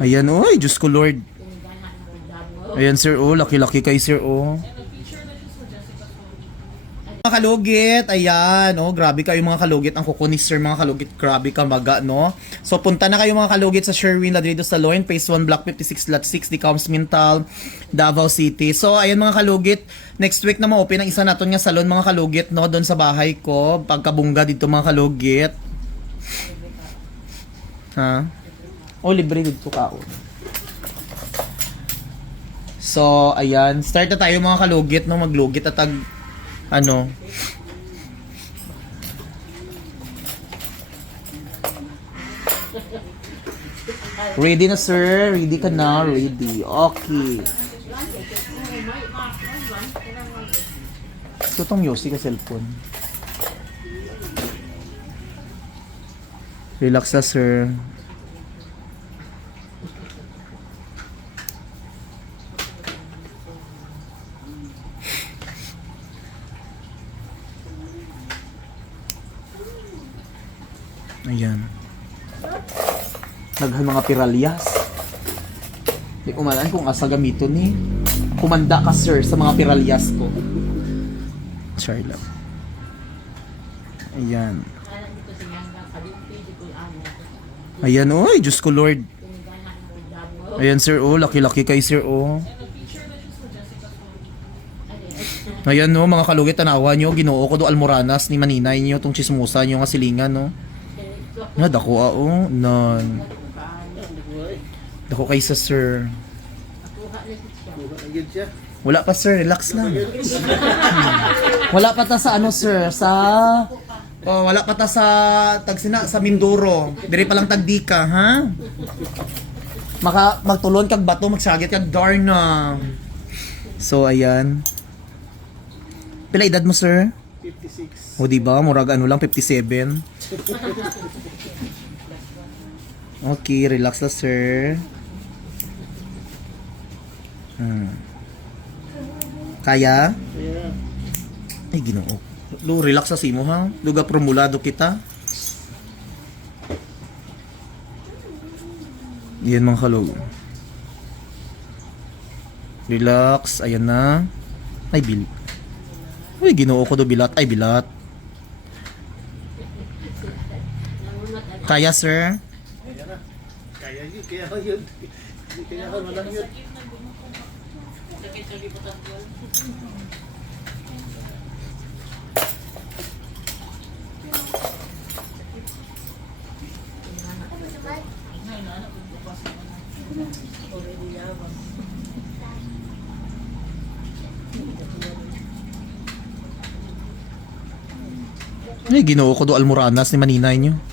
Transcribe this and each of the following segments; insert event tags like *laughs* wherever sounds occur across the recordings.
Ayan, oy, Diyos ko Lord. Ayan, sir, oh, laki-laki kay sir, oh. Mga kalugit, ayan, oh, grabe kayo mga kalugit. Ang kuko ni sir, mga kalugit, grabe ka maga, no? So, punta na kayo mga kalugit sa Sherwin Ladrido Saloon, Phase 1, Block 56, Lot 6, Decoms Mintal, Davao City. So, ayan mga kalugit, next week na ma-open ang isa naton nga salon mga kalugit, no? Doon sa bahay ko, pagkabungga dito mga kalugit. Ha? Oh, libre dito ka. oh. So, ayan. Start na tayo mga kalugit, no? Maglugit at tag, ano. Ready na, sir? Ready ka na? Ready. Okay. Ito tong Yossi ka cellphone. Relax na, sir. Ayan. Naghan mga piralyas. Di ko malan kung asa gamito ni. Kumanda ka sir sa mga piralyas ko. Sorry lang. Ayan. Ayan, oy, Diyos ko Lord. Ayan, sir, oh, laki-laki kay sir, oh. Ayan, no, mga kalugit, tanawa nyo, ginoo ko do almoranas ni maninay nyo, tong chismosa nyo nga silingan, no. Na, dako, ah, oh, non. Dako kay sa sir. Wala pa, sir, relax lang. *laughs* Wala pa ta sa ano, sir, sa... Oh, wala pa ta sa tagsina sa Mindoro. Dire pa lang tagdika, ha? Maka magtulon kag bato, magsagit kag darna. So ayan. Pila edad mo, sir? 56. O di ba? Murag ano lang 57. Okay, relax na, sir. Hmm. Kaya? Yeah. Ay, ginoo. Lo, relax sa simo ha. Luga promulado kita. Yan mga kalog. Relax. Ayan na. Ay, bil. Uy, ginoo ko do bilat. Ay, bilat. Kaya, sir? Kaya yun. Kaya yun. Kaya yun. Walang yun. Ay, ginoo ko do almoranas ni maninay nyo.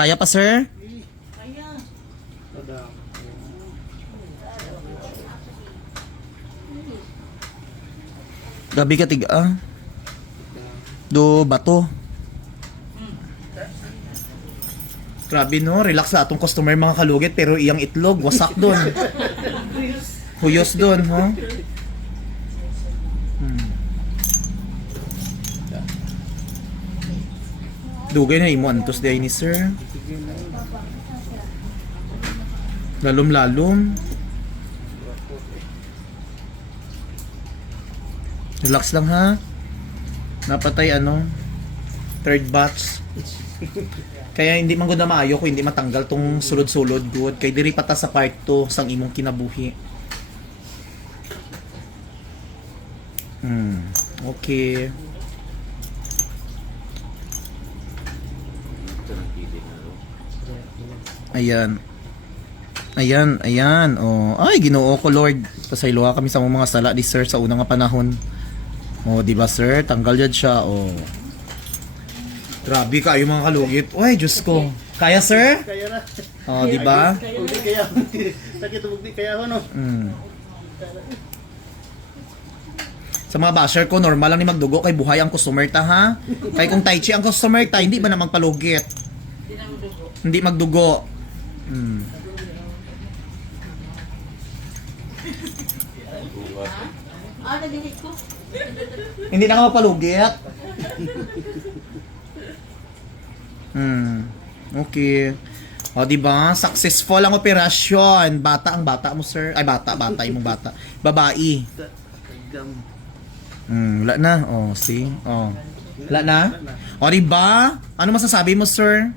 Kaya pa, sir? Tada. Gabi ka tiga. ah. Do bato. Grabe no, relax sa atong customer mga kalugit pero iyang itlog wasak doon. *laughs* Huyos doon, ha? Hmm. Dugay na imo antos day ni sir. Lalom-lalom. Relax lang ha. Napatay ano, third batch. Kaya hindi man gud na maayo kung hindi matanggal tong sulod-sulod good. Kay diri pata sa part 2 sang imong kinabuhi. Hmm. Okay. Ayan. Ayan, ayan. Oh, ay Ginoo ko Lord. Pasayloha kami sa mga sala di sir sa unang nga panahon. Oh, di ba sir? Tanggal yan siya. Oh. Grabe kayo mga kalugit. Uy, Diyos ko. Kaya sir? Kaya na. Oh, di ba? Hindi kaya. Sakit bugdi kaya ho no. Mm. Sa mga basher ko, normal lang ni magdugo kay buhay ang customer ta ha. Kay kung tai chi ang customer ta, hindi ba na magpalugit? Hindi magdugo. Mm. Ah, nag-hit ko. *laughs* Hindi na ka mapalugit. Hmm. Okay. O, di ba? Successful ang operasyon. Bata ang bata mo, sir. Ay, bata, bata. Yung bata. Babae. Hmm, wala na. Oh, see? Oh. Wala na? O, di ba? Ano masasabi mo, sir?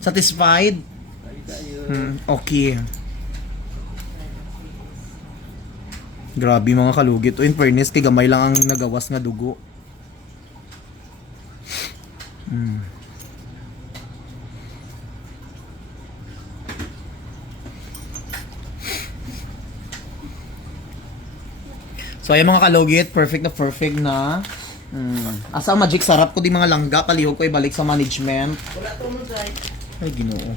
Satisfied? Hmm, okay. Grabe mga kalugit. O, in fairness, kay gamay lang ang nagawas nga dugo. Hmm. So ayan mga kalugit, perfect na perfect na. Hmm. Asa ang magic sarap ko di mga langga, palihog ko ibalik sa management. Wala to mo. Ay, ginoo.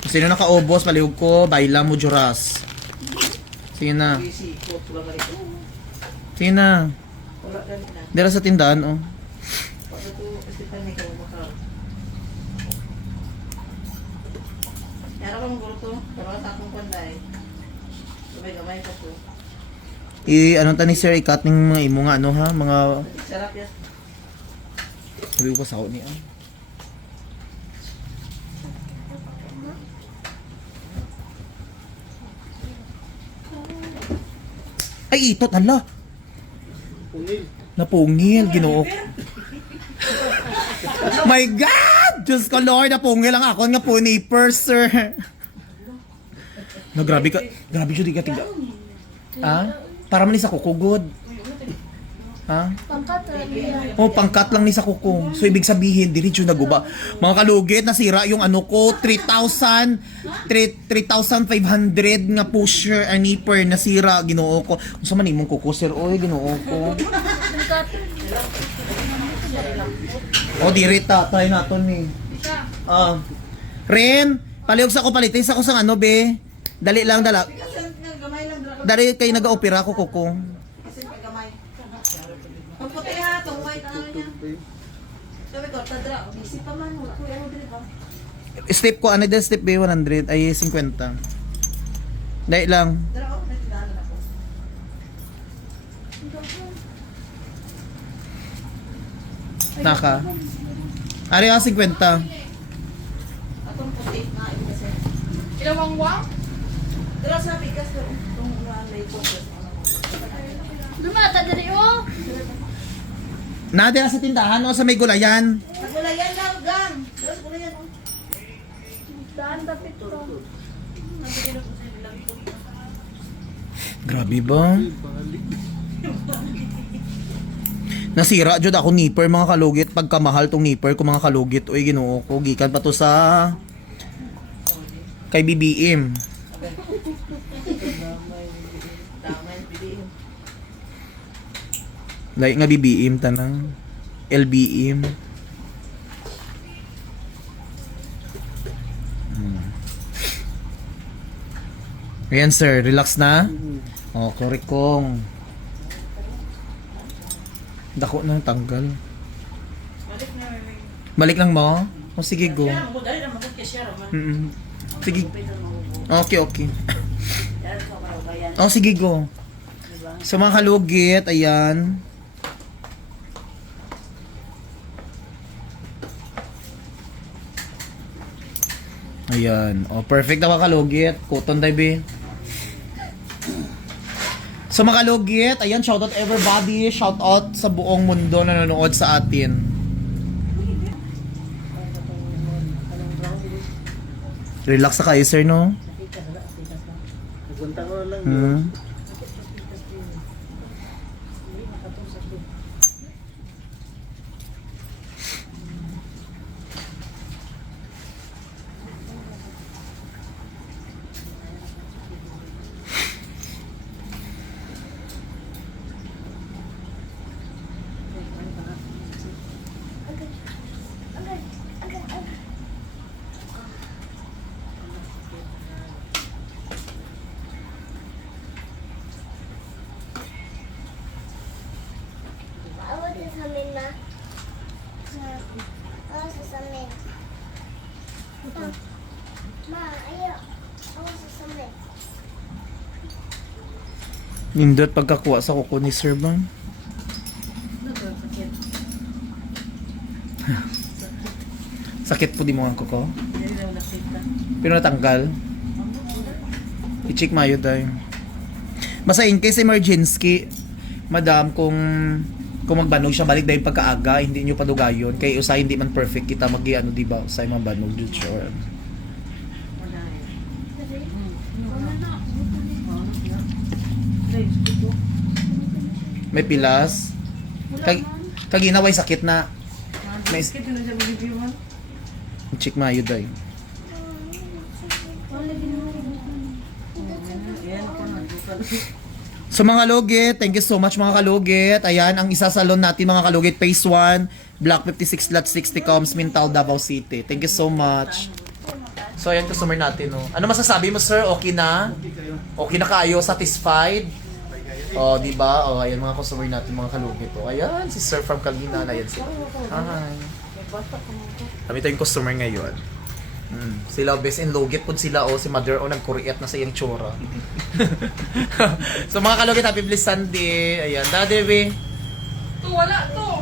Kung Sino nakaubos, palihog ko, baila mo juras. Sige na. Sige na. Dira sa tindahan, oh. Yara ka mong to. Pero sa akong panday. Sabay gamay ka to. I, ano ta ni sir, ikat ng mga imo nga, ano ha? Mga, Sarap yan. sabi ko sa ni ah. Ay, itot, hala. Napungil, ginoo. My God! Diyos ko, Lord, napungil ang ako nga po ni sir. No, grabe ka. Grabe siya, di ka tiga. Ha? Para man ni sa kukugod. Ha? Oh, pangkat lang ni sa kuko. So, ibig sabihin, diretso naguba. Mga kalugit, nasira yung ano ko, 3,000, 3 3,500 nga pusher, a nipper, nasira, ginoo ko. Sa man imong kuko, sir, oy, ginoo ko. Oh, diri tatay naton ni. Ah. Ren, palihog sa ko palitin sa ko sang ano be. Dali lang dala. Dali kay nag-opera ko kuko. Ang puti ha, itong white ano niya. Sabi ko, tadra, busy pa man. Wala ko din ba? Step ko ano din step B 100 ay 50. Dali lang. Dra, oh, may tindahan na ako. Naka. Ari ah 50. Atong puti, main kasi. Ilawangwang? Dra sa bigas ko. Itong. Lumata dali oh. Na dira sa tindahan o sa may gulayan. Nagulayan lang, gang. Dra sa gulayan. Daan tapit to. Grabe ba? Nasira jud ako nipper mga kalugit pagkamahal tong nipper ko mga kalugit oy Ginoo ko gikan pa to sa kay BBM. Biliin. Like nga BBM tanang LBM. Hmm. Ayan sir, relax na. Oh, korek kong. Dako na tanggal. Balik na, may. Balik lang mo? O sige go. Siya, mo dali na magod kay siya raman. Mm Sige. Okay, okay. Oh, sige go. Sa mga kalugit, ayan. Ayan. Oh, perfect na kalugit. Cotton dive Sa mga kalugit, ayan, shout out everybody. Shout out sa buong mundo na nanonood sa atin. Relax na kayo, sir, no? Nagunta ko lang yun. Hmm. Ako sa samin ma. Ako sa samin. Ma, ayo. Ako sa samin. Nindot pagkakuha sa kuko ni Sir Bang. Sakit po di mo ang kuko? Pero natanggal. I-check mayo tayo. Basta in case emergency, madam, kung kung magbanog siya balik dahil pagkaaga, hindi nyo padugayon. Kay usay hindi man perfect kita mag ano, di ba? Usay man banog jud sure. May pilas. Kag kaginaway sakit na. May check mayo day. So mga kalugit, thank you so much mga kalugit. Ayan, ang isa salon natin mga kalugit, Phase 1, Block 56, Lot 60, Coms, Mintal, Davao City. Thank you so much. So ayan, customer natin, no. Ano masasabi mo, sir? Okay na? Okay na kayo? Satisfied? Oh, di ba? Oh, ayan mga customer natin, mga kalugit. Oh, ayan, si sir from Kaginan. Ayan si Hi. Kami tayong customer ngayon. Mm. Sila best in logit po sila o si mother o nagkuriat na sa iyang tsura. *laughs* so mga kalugit, happy blessed Sunday. Ayan, dade we. To, wala to.